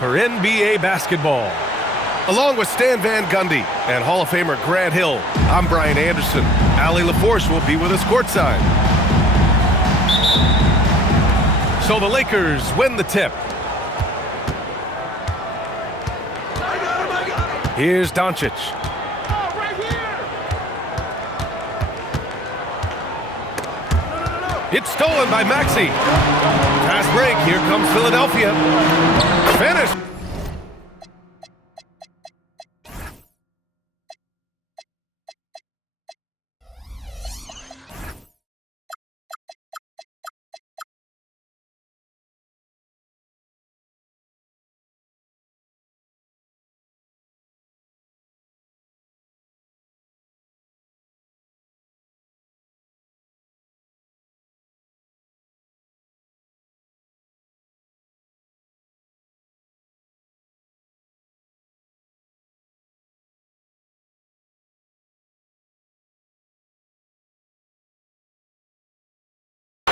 for NBA basketball. Along with Stan Van Gundy and Hall of Famer Grant Hill, I'm Brian Anderson. Allie LaForce will be with us courtside. So the Lakers win the tip. Here's Doncic. It's stolen by Maxey. Fast break. Here comes Philadelphia. Finish.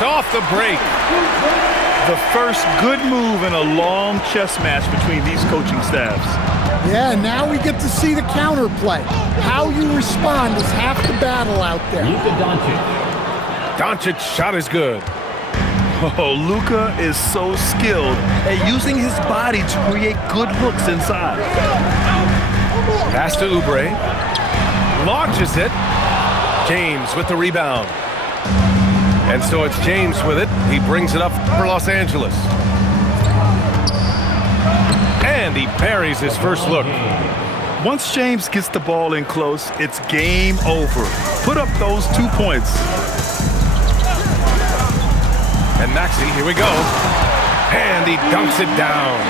Off the break. The first good move in a long chess match between these coaching staffs. Yeah, now we get to see the counterplay. How you respond is half the battle out there. Luka Doncic. Doncic's shot is good. Oh, Luka is so skilled at using his body to create good looks inside. Pass to Oubre. Launches it. James with the rebound. And so it's James with it. He brings it up for Los Angeles. And he buries his first look. Once James gets the ball in close, it's game over. Put up those 2 points. And Maxey, here we go. And he dunks it down.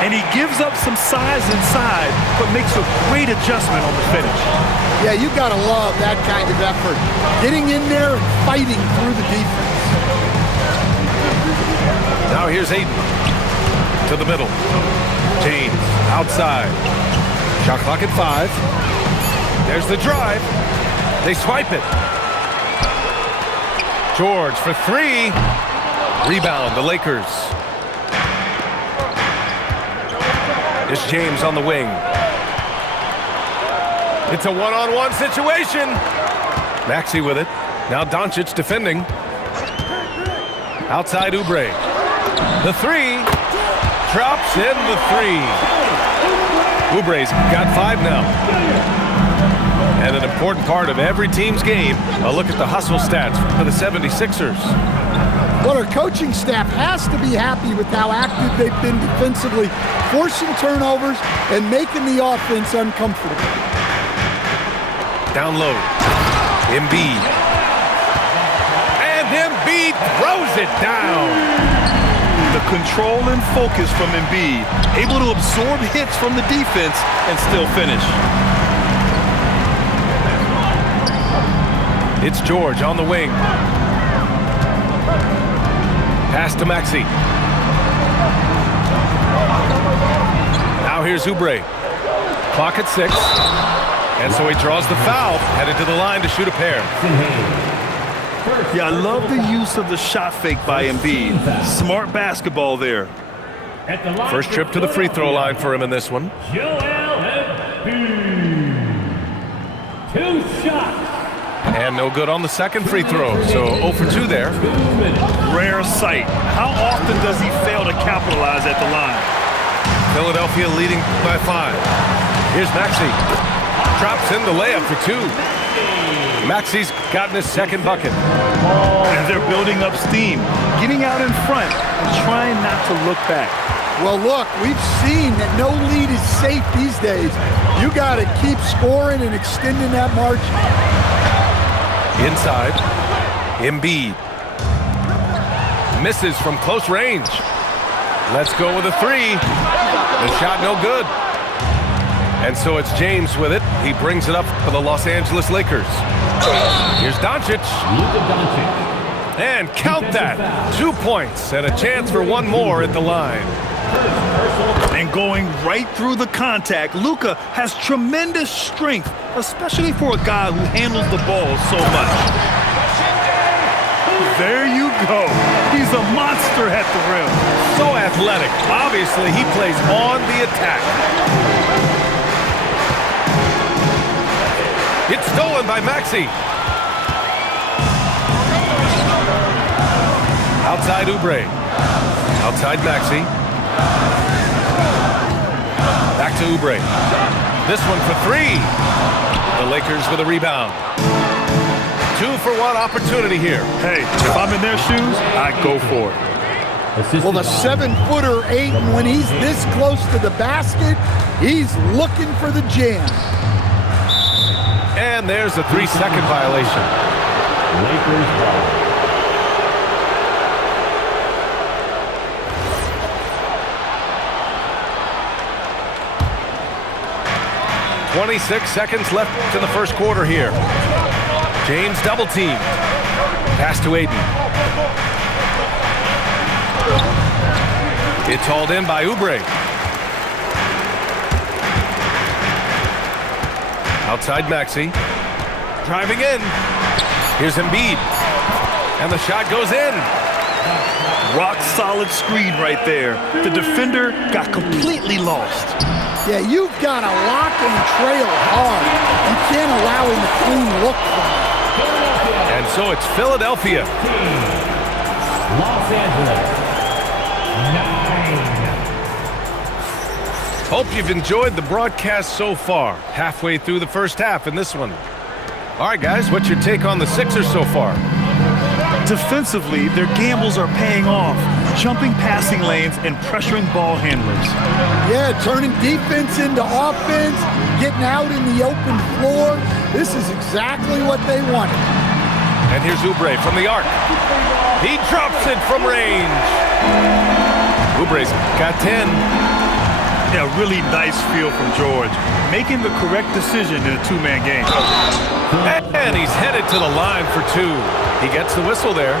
And he gives up some size inside, but makes a great adjustment on the finish. Yeah, you gotta love that kind of effort. Getting in there and fighting through the defense. Now here's Ayton. To the middle. James outside. Shot clock at 5. There's the drive. They swipe it. George for 3. Rebound, the Lakers. It's James on the wing. It's a one-on-one situation. Maxey with it. Now Doncic defending. Outside Oubre. The 3. Drops in the 3. Oubre's got 5 now. And an important part of every team's game, a look at the hustle stats for the 76ers. Well, our coaching staff has to be happy with how active they've been defensively, forcing turnovers and making the offense uncomfortable. Down low. Embiid. And Embiid throws it down. The control and focus from Embiid, able to absorb hits from the defense and still finish. It's George on the wing. Pass to Maxey. Now here's Oubre. Clock at 6. And so he draws the foul, headed to the line to shoot a pair. Yeah, I love the use of the shot fake by Embiid. Smart basketball there. First trip to the free throw line for him in this one. Joel Embiid. 2 shots. And no good on the second free throw, so 0 for 2 there. Rare sight. How often does he fail to capitalize at the line? Philadelphia leading by 5. Here's Maxey. Drops in the layup for 2. Maxey's gotten his second bucket. And they're building up steam, getting out in front and trying not to look back. Well, look, we've seen that no lead is safe these days. You got to keep scoring and extending that margin. Inside, Embiid. Misses from close range. Let's go with a 3. The shot no good. And so it's James with it. He brings it up for the Los Angeles Lakers. Here's Doncic. Luka Doncic. And count that. 2 points and a chance for one more at the line. And going right through the contact, Luka has tremendous strength, especially for a guy who handles the ball so much. There you go. He's a monster at the rim. So athletic. Obviously, he plays on the attack. It's stolen by Maxey. Outside Oubre. Outside Maxey. Back to Oubre. This one for three. The Lakers with a rebound. 2-for-1 opportunity here. Hey, if I'm in their shoes, I'd go for it. Well, the 7-footer Ayton, when he's this close to the basket, he's looking for the jam. And there's a 3-second violation. Lakers ball. 26 seconds left in the first quarter here. James double teamed. Pass to Ayton. It's hauled in by Oubre. Outside Maxey. Driving in. Here's Embiid. And the shot goes in. Rock solid screen right there. The defender got completely lost. Yeah, you've got to lock and trail hard. You can't allow him a clean look from it. And so it's Philadelphia. Los Angeles. 9. Hope you've enjoyed the broadcast so far. Halfway through the first half in this one. All right, guys, what's your take on the Sixers so far? Defensively, their gambles are paying off, jumping passing lanes and pressuring ball handlers. Yeah, turning defense into offense, getting out in the open floor. This is exactly what they wanted. And here's Oubre from the arc. He drops it from range. Oubre's got 10. Yeah, really nice feel from George, making the correct decision in a two-man game. And he's headed to the line for two. He gets the whistle there.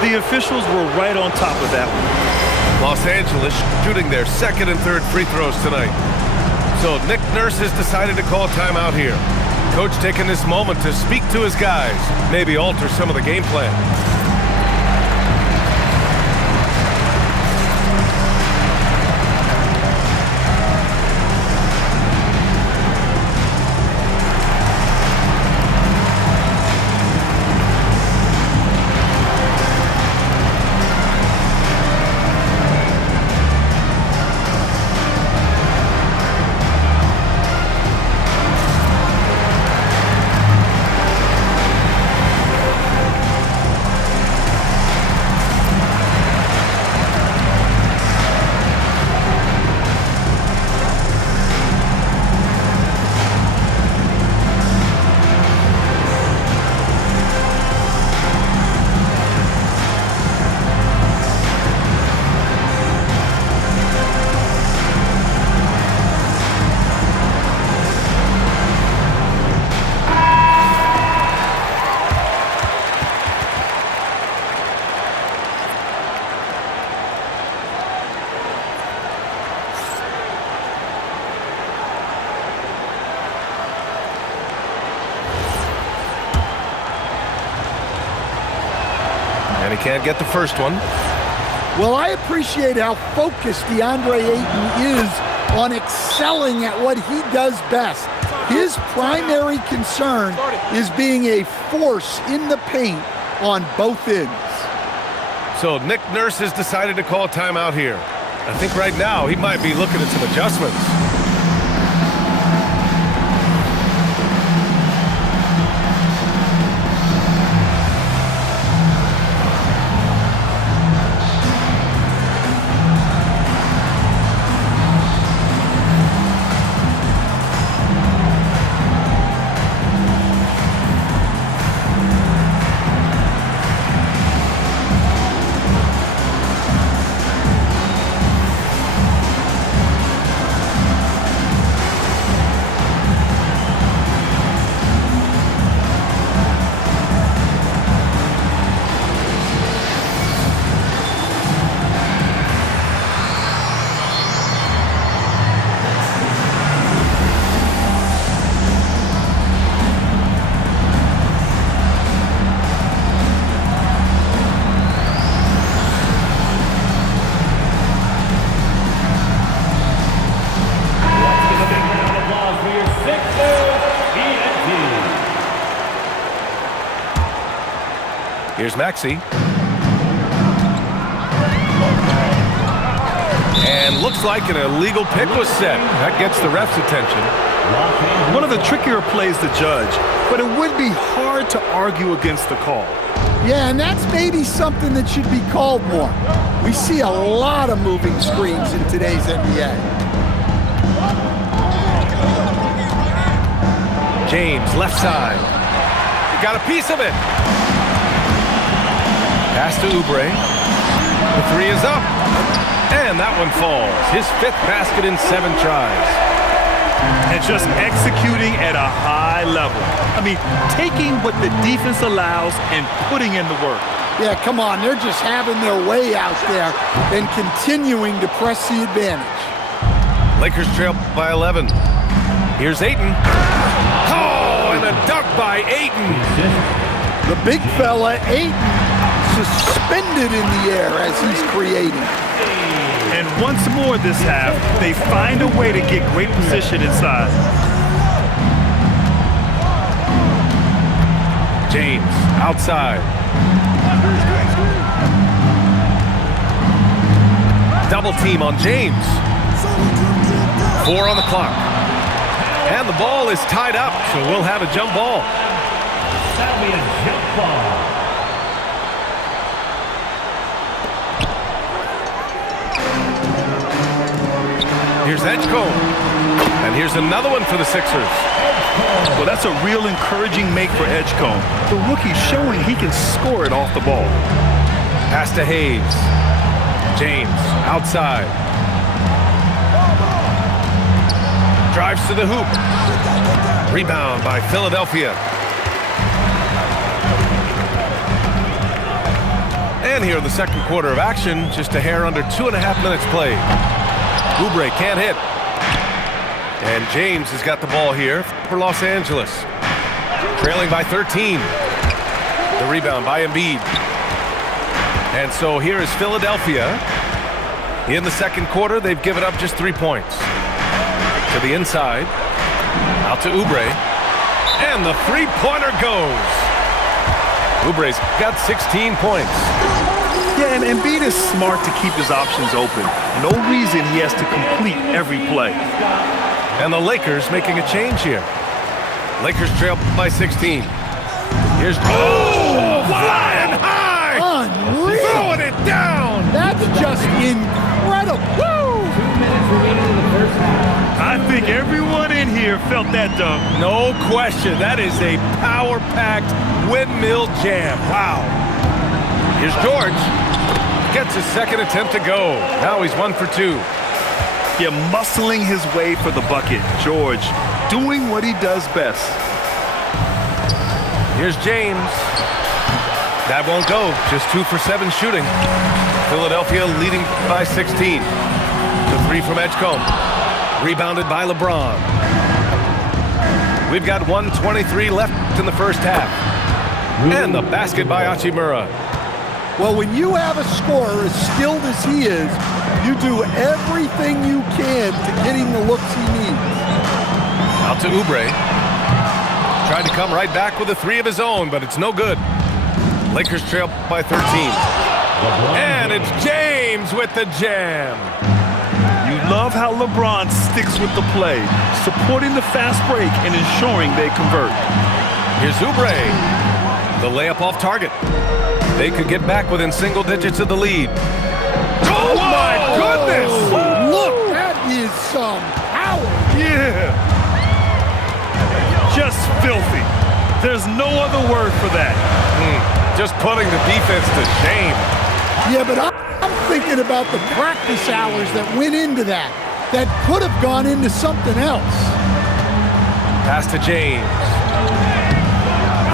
The officials were right on top of that one. Los Angeles shooting their second and third free throws tonight. So Nick Nurse has decided to call timeout here. Coach taking this moment to speak to his guys, maybe alter some of the game plan. And he can't get the first one. Well, I appreciate how focused DeAndre Ayton is on excelling at what he does best. His primary concern is being a force in the paint on both ends. So Nick Nurse has decided to call timeout here. I think right now he might be looking at some adjustments. Here's Maxey. And looks like an illegal pick was set. That gets the ref's attention. One of the trickier plays to judge, but it would be hard to argue against the call. Yeah, and that's maybe something that should be called more. We see a lot of moving screens in today's NBA. James, left side. He got a piece of it. Pass to Oubre. The three is up. And that one falls. His 5th basket in 7 tries. And just executing at a high level. I mean, taking what the defense allows and putting in the work. Yeah, come on. They're just having their way out there and continuing to press the advantage. Lakers trail by 11. Here's Ayton. Oh, and a dunk by Ayton. The big fella, Ayton, suspended in the air as he's creating. And once more this half, they find a way to get great position inside. James, outside. Double team on James. 4 on the clock. And the ball is tied up, so we'll have a jump ball. That'll be a jump ball. Here's Edgecombe. And here's another one for the Sixers. Well, that's a real encouraging make for Edgecombe. The rookie showing he can score it off the ball. Pass to Hayes. James, outside. Drives to the hoop. Rebound by Philadelphia. And here in the second quarter of action, just a hair under 2.5 minutes played. Oubre can't hit. And James has got the ball here for Los Angeles. Trailing by 13. The rebound by Embiid. And so here is Philadelphia. In the second quarter, they've given up just 3 points. To the inside. Out to Oubre. And the three-pointer goes. Oubre's got 16 points. Yeah, and Embiid is smart to keep his options open. No reason he has to complete every play. And the Lakers making a change here. Lakers trail by 16. Here's flying high! Unreal! Throwing it down! That's just incredible! Woo! 2 minutes remaining in the first half. I think everyone in here felt that dunk. No question. That is a power-packed windmill jam. Wow. Here's George. Gets his second attempt to go. Now he's 1 for 2. Yeah, muscling his way for the bucket. George doing what he does best. Here's James. That won't go. Just 2 for 7 shooting. Philadelphia leading by 16. The 3 from Edgecombe. Rebounded by LeBron. We've got 1:23 left in the first half. And the basket by Hachimura. Well, when you have a scorer as skilled as he is, you do everything you can to get him the looks he needs. Out to Oubre. Tried to come right back with a 3 of his own, but it's no good. Lakers trail by 13. And it's James with the jam. You love how LeBron sticks with the play, supporting the fast break and ensuring they convert. Here's Oubre. The layup off target. They could get back within single digits of the lead. Oh my goodness! Look, that is some power. Yeah. Just filthy. There's no other word for that. Just putting the defense to shame. Yeah, but I'm thinking about the practice hours that went into that could have gone into something else. Pass to James.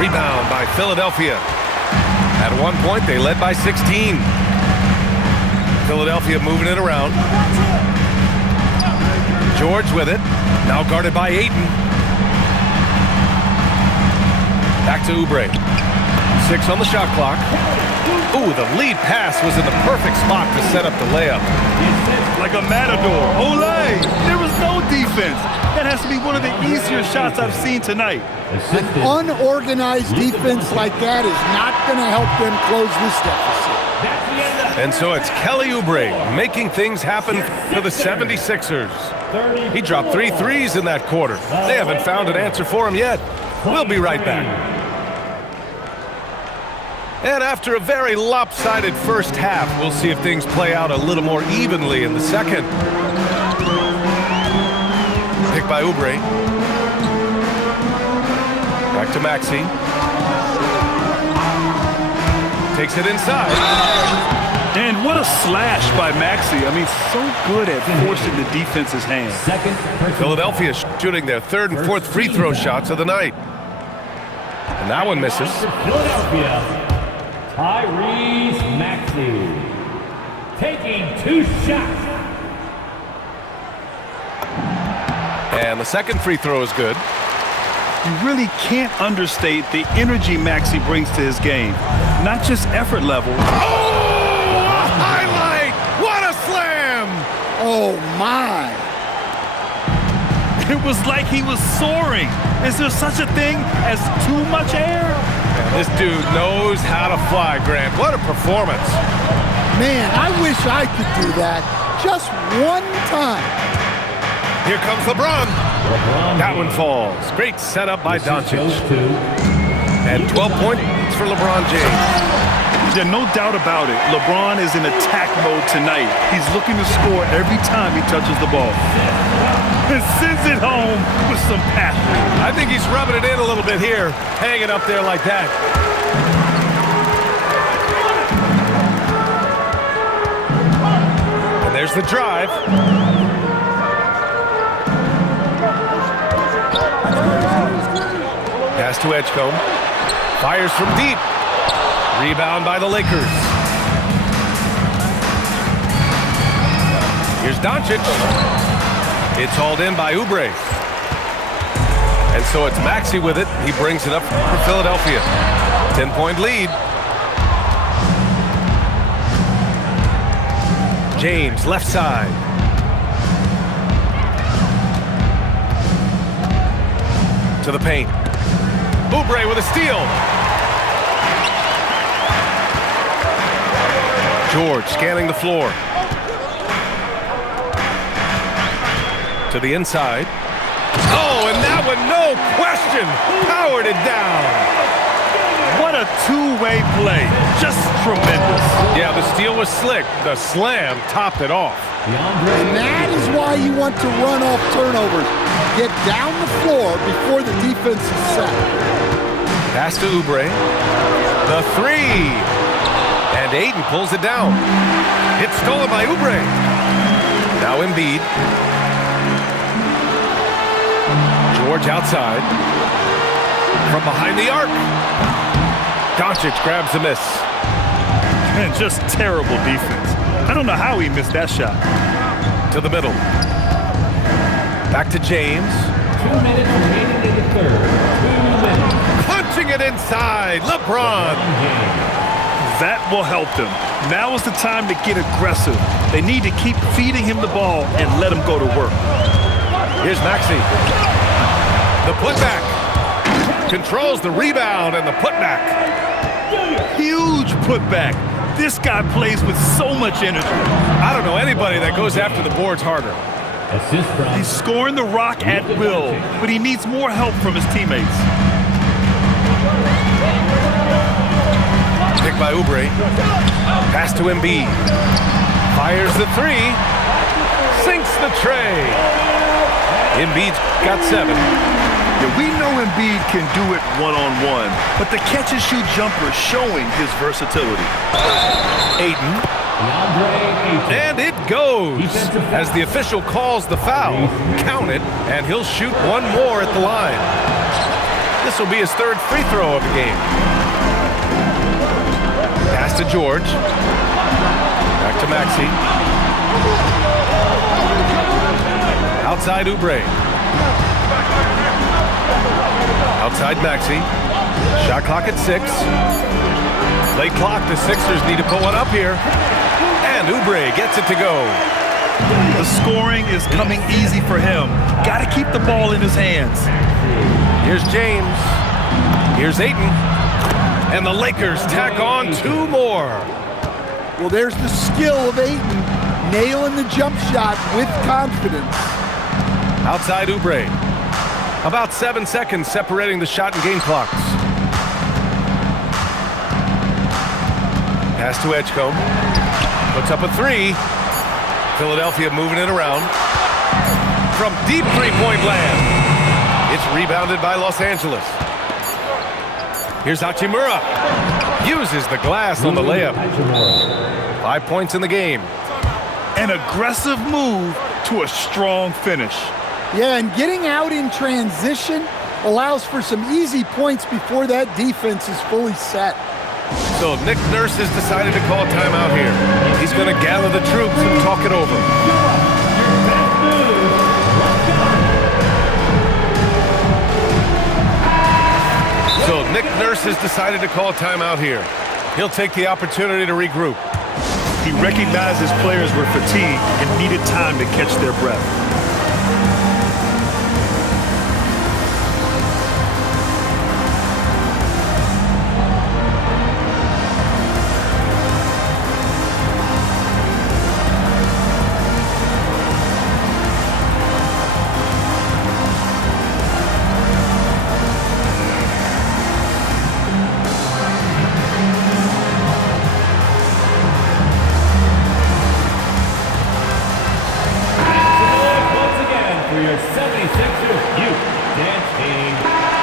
Rebound by Philadelphia. At one point, they led by 16. Philadelphia moving it around. George with it. Now guarded by Ayton. Back to Oubre. 6 on the shot clock. Ooh, the lead pass was in the perfect spot to set up the layup. Like a matador. Olay! There was no defense. That has has to be one of the easier shots I've seen tonight. An unorganized defense like that is not going to help them close this deficit. And so it's Kelly Oubre making things happen for the 76ers. He dropped 3 threes in that quarter. They haven't found an answer for him yet. We'll be right back. And after a very lopsided first half, we'll see if things play out a little more evenly in the second. Pick by Oubre. Back to Maxey. Takes it inside. And what a slash by Maxey. I mean, so good at forcing the defense's hand. Philadelphia shooting their 3rd and 4th free throw shots of the night. And that one misses. Philadelphia, Tyrese Maxey taking 2 shots. And the second free throw is good. You really can't understate the energy Maxey brings to his game. Not just effort level. Oh, a highlight! What a slam! Oh, my. It was like he was soaring. Is there such a thing as too much air? And this dude knows how to fly, Grant. What a performance. Man, I wish I could do that just one time. Here comes LeBron. That one falls. Great setup by Doncic. And 12 points for LeBron James. Yeah, no doubt about it. LeBron is in attack mode tonight. He's looking to score every time he touches the ball. And sends it home with some passion. I think he's rubbing it in a little bit here, hanging up there like that. And there's the drive. Pass to Edgecombe. Fires from deep. Rebound by the Lakers. Here's Doncic. It's hauled in by Oubre. And so it's Maxey with it. He brings it up for Philadelphia. 10-point lead. James, left side. To the paint. Oubre with a steal. George scanning the floor. To the inside. Oh, and that one, no question, powered it down. What a two-way play. Just tremendous. Yeah, the steal was slick. The slam topped it off. And that is why you want to run off turnovers. Get down the floor before the defense is set. Pass to Oubre. The three. And Ayton pulls it down. It's stolen by Oubre. Now Embiid. George outside. From behind the arc. Doncic grabs the miss. And just terrible defense. I don't know how he missed that shot. To the middle. Back to James. 2 minutes remaining in the third. 2 minutes. Punching it inside. LeBron. That will help them. Now is the time to get aggressive. They need to keep feeding him the ball and let him go to work. Here's Maxey. The putback. Controls the rebound and the putback. Huge putback. This guy plays with so much energy. I don't know anybody that goes after the boards harder. Assist from He's scoring the rock at will, but he needs more help from his teammates. Pick by Oubre. Pass to Embiid. Fires the three. Sinks the tray. Embiid's got 7. Yeah, we know Embiid can do it one-on-one, but the catch-and-shoot jumper is showing his versatility. Ayton. DeAndre Ayton. And it goes. As the official calls the foul, count it, and he'll shoot one more at the line. This will be his 3rd free throw of the game. Pass to George. Back to Maxey. Outside Oubre. Outside Maxey. Shot clock at 6. Late clock. The Sixers need to put one up here. And Oubre gets it to go. The scoring is coming easy for him. Got to keep the ball in his hands. Here's James. Here's Ayton. And the Lakers tack on 2 more. Well, there's the skill of Ayton, nailing the jump shot with confidence. Outside Oubre. About 7 seconds separating the shot and game clocks. Pass to Edgecombe. Puts up a 3. Philadelphia moving it around. From deep three-point land. It's rebounded by Los Angeles. Here's Hachimura. Uses the glass on the layup. 5 points in the game. An aggressive move to a strong finish. Yeah, and getting out in transition allows for some easy points before that defense is fully set. So Nick Nurse has decided to call timeout here. He's going to gather the troops and talk it over. So Nick Nurse has decided to call timeout here. He'll take the opportunity to regroup. He recognized his players were fatigued and needed time to catch their breath.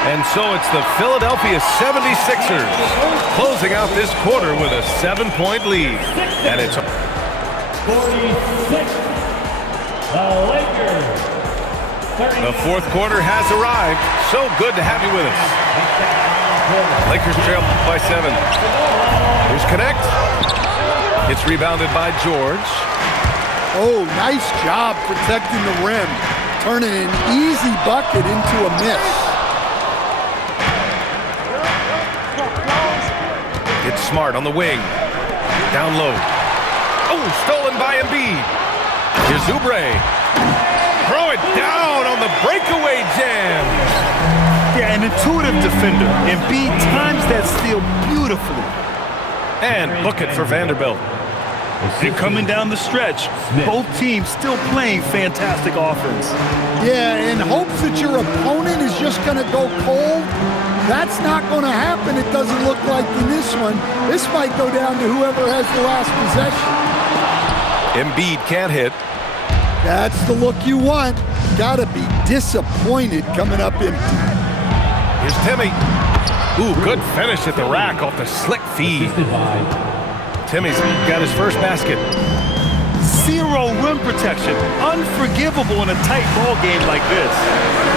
And so it's the Philadelphia 76ers closing out this quarter with a 7-point lead. And it's 46. The Lakers. the fourth quarter has arrived. So good to have you with us. Lakers trail by 7. Here's Connect. It's rebounded by George. Oh, nice job protecting the rim, turning an easy bucket into a miss. It's Smart on the wing. Down low. Oh, stolen by Embiid. Here's Oubre. Throw it down on the breakaway jam. Yeah, an intuitive defender. Embiid times that steal beautifully. And book it for Vanderbilt. And coming down the stretch, both teams still playing fantastic offense. Yeah, in hopes that your opponent is just going to go cold, that's not going to happen, it doesn't look like in this one. This might go down to whoever has the last possession. Embiid can't hit. That's the look you want. Got to be disappointed coming up empty. Here's Timmy. Ooh, good finish at the rack off the slick feed. Timmy's got his first basket. Zero rim protection. Unforgivable in a tight ball game like this.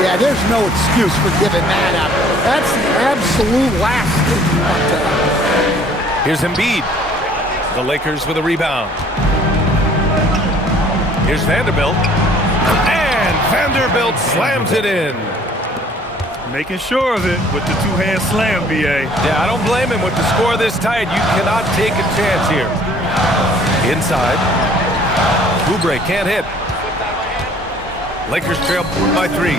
Yeah, there's no excuse for giving that up. That's the absolute last thing you want to have. Here's Embiid. The Lakers with a rebound. Here's Vanderbilt. And Vanderbilt slams it in. Making sure of it with the two-hand slam, B.A. Yeah, I don't blame him. With the score this tight, you cannot take a chance here. Inside. Oubre can't hit. Lakers trail by 3.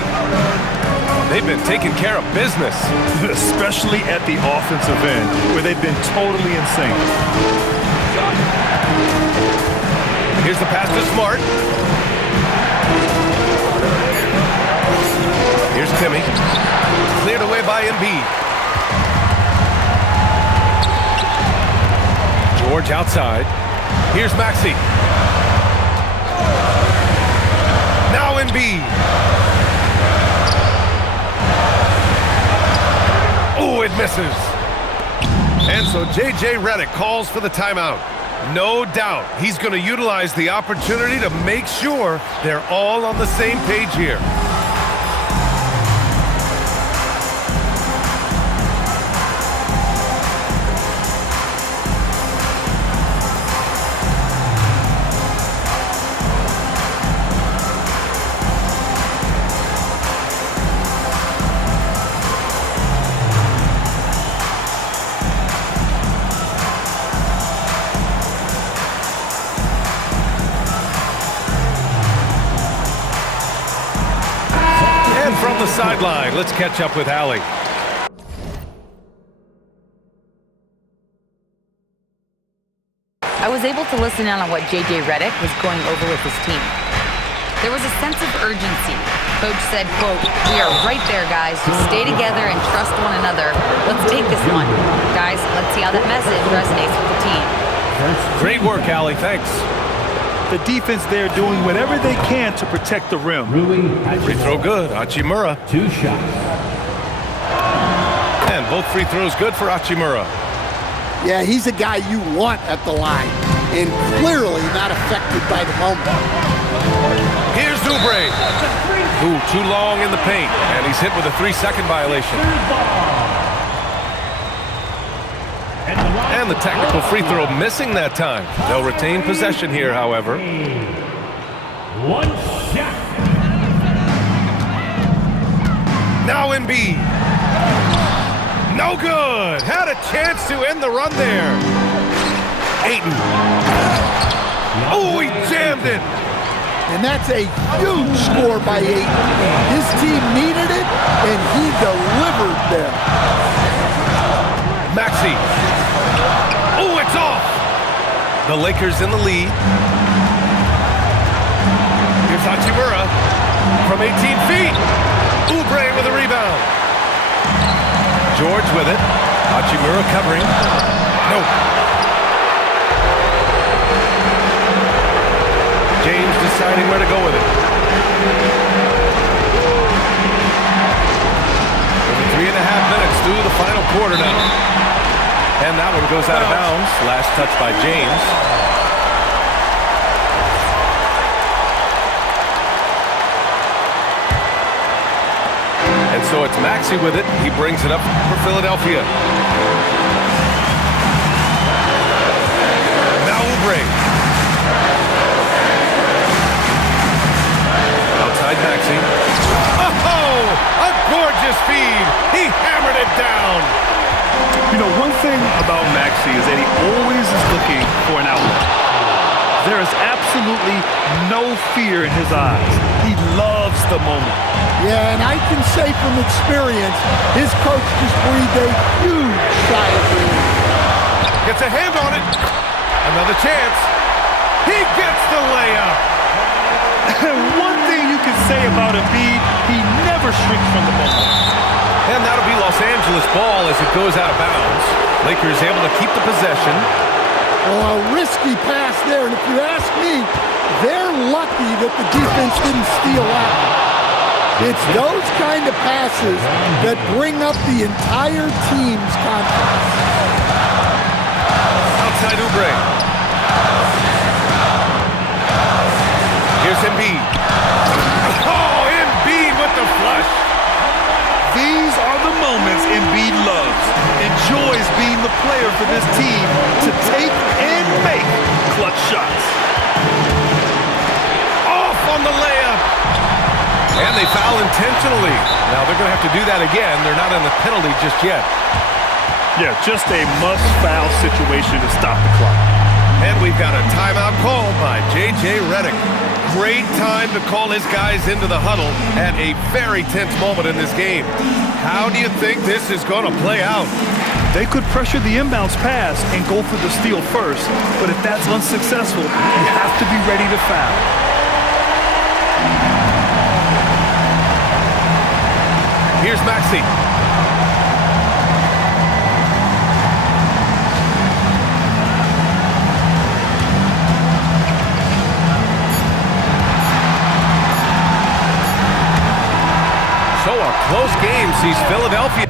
They've been taking care of business. Especially at the offensive end, where they've been totally insane. Here's the pass to Smart. Here's Timmy. Cleared away by Embiid. George outside. Here's Maxey. Now Embiid. Oh, it misses. And so J.J. Redick calls for the timeout. No doubt he's going to utilize the opportunity to make sure they're all on the same page here. the sideline. Let's catch up with Allie. I was able to listen in on what J.J. Redick was going over with his team. There was a sense of urgency. Coach said, quote, "We are right there, guys. Just stay together and trust one another. Let's take this one. Guys, let's see how that message resonates with the team." Great work, Allie. Thanks. The defense there doing whatever they can to protect the rim. Free throw good. Hachimura. 2 shots. And both free throws good for Hachimura. Yeah, he's a guy you want at the line, and clearly not affected by the moment. Here's Oubre. Ooh, too long in the paint, and he's hit with a 3-second violation. And the technical free throw missing that time. They'll retain possession here, however. 1 shot. Now Embiid. No good. Had a chance to end the run there. Ayton. Oh, he jammed it. And that's a huge score by Ayton. His team needed it, and he delivered there. Maxey. Oh, it's off. The Lakers in the lead. Here's Hachimura from 18 feet. Oubre with a rebound. George with it. Hachimura covering. No. James deciding where to go with it. Over 3.5 minutes through the final quarter now. And that one goes out of bounds. Last touch by James. And so it's Maxey with it. He brings it up for Philadelphia. Now Oubre. Outside Maxey. Oh, a gorgeous feed. He hammered it down. You know, one thing about Maxey is that he always is looking for an outlet. There is absolutely no fear in his eyes. He loves the moment. Yeah, and I can say from experience, his coach just breathed a huge sigh of relief. Gets a hand on it. Another chance. He gets the layup. One thing you can say about Embiid, he never shrinks from the moment. And that'll be Los Angeles ball as it goes out of bounds. Lakers able to keep the possession. Well, a risky pass there, and if you ask me, they're lucky that the defense didn't steal out. It's those kind of passes that bring up the entire team's confidence. Outside Oubre. Here's Embiid. Oh, Embiid with the flush. These are the moments Embiid loves, enjoys being the player for this team to take and make clutch shots. Off on the layup. And they foul intentionally. Now they're going to have to do that again. They're not in the penalty just yet. Yeah, just a must-foul situation to stop the clock. And we've got a timeout called by J.J. Redick. Great time to call his guys into the huddle at a very tense moment in this game. How do you think this is going to play out? They could pressure the inbounds pass and go for the steal first, but if that's unsuccessful, you have to be ready to foul. Here's Maxey. So a close game sees Philadelphia